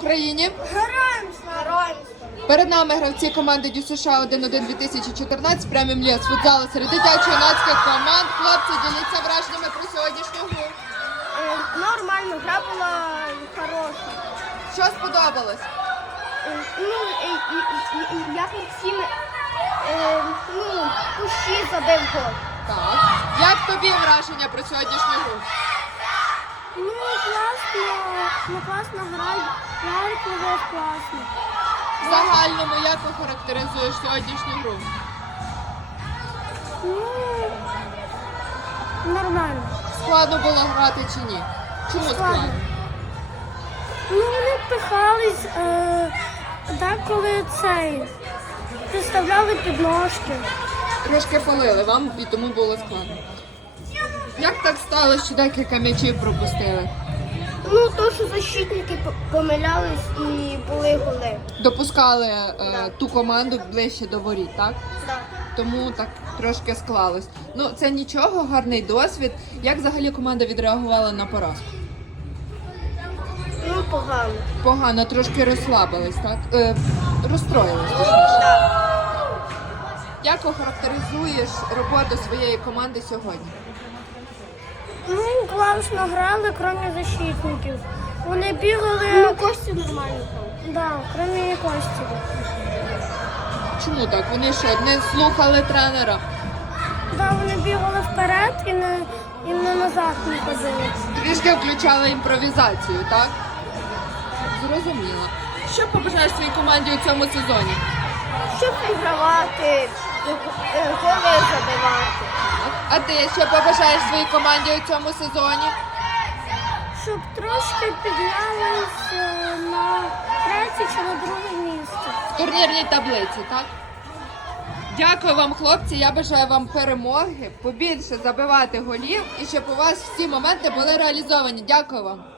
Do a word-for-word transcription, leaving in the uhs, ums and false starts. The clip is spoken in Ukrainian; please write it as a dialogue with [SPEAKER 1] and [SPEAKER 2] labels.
[SPEAKER 1] Україні!
[SPEAKER 2] Героям слава!
[SPEAKER 1] Перед нами гравці команди Дю США один один дві тисячі чотирнадцять преміум ліг з футзалу серед дитячо-юнацьких команд. Хлопці, діліться враженнями про сьогоднішню гру.
[SPEAKER 2] Е, Нормально, гра була хороша.
[SPEAKER 1] Що сподобалось?
[SPEAKER 2] Е, Ну, е, і- і- і- як Максим, е, ну, кущі забив гол.
[SPEAKER 1] Так. Як тобі враження про сьогоднішню гру?
[SPEAKER 2] Ну, класно, ну класно грають, грають дуже класно.
[SPEAKER 1] В загальному, як охарактеризуєш сьогоднішню гру?
[SPEAKER 2] Ну, нормально.
[SPEAKER 1] Складно було грати чи ні? Чому складно?
[SPEAKER 2] Ну, вони пихались, е, деколи цей, підставляли підножки.
[SPEAKER 1] Трошки палили вам і тому було складно. Як так сталося, що декілька м'ячів пропустили?
[SPEAKER 2] Ну, то, що защитники помилялись і були голи.
[SPEAKER 1] Допускали е,
[SPEAKER 2] Да.
[SPEAKER 1] ту команду ближче до воріт, так?
[SPEAKER 2] Так.
[SPEAKER 1] Тому так трошки склалось. Ну, це нічого, гарний досвід. Як взагалі команда відреагувала на поразку?
[SPEAKER 2] Ну, погано.
[SPEAKER 1] Погано, трошки розслабились, так? Е, розстроїлись, точніше.
[SPEAKER 2] Так.
[SPEAKER 1] Як охарактеризуєш роботу своєї команди сьогодні?
[SPEAKER 2] Ну, класно грали, крім защитників. Вони бігали. Ну, Костя нормально грав. Так, крім Кості.
[SPEAKER 1] Чому так? Вони що, не слухали тренера?
[SPEAKER 2] Так, вони бігали вперед і не, і не назад не ходили.
[SPEAKER 1] Трішки включали імпровізацію, так? Зрозуміло. Що побажаєш своїй команді у цьому сезоні?
[SPEAKER 2] Щоб вигравати, голи забивати.
[SPEAKER 1] А ти що побажаєш своїй команді у цьому сезоні?
[SPEAKER 2] Щоб трошки піднялись е, на третє чи на друге місце.
[SPEAKER 1] В турнірній таблиці, так? Дякую вам, хлопці. Я бажаю вам перемоги, побільше забивати голів і щоб у вас всі моменти були реалізовані. Дякую вам.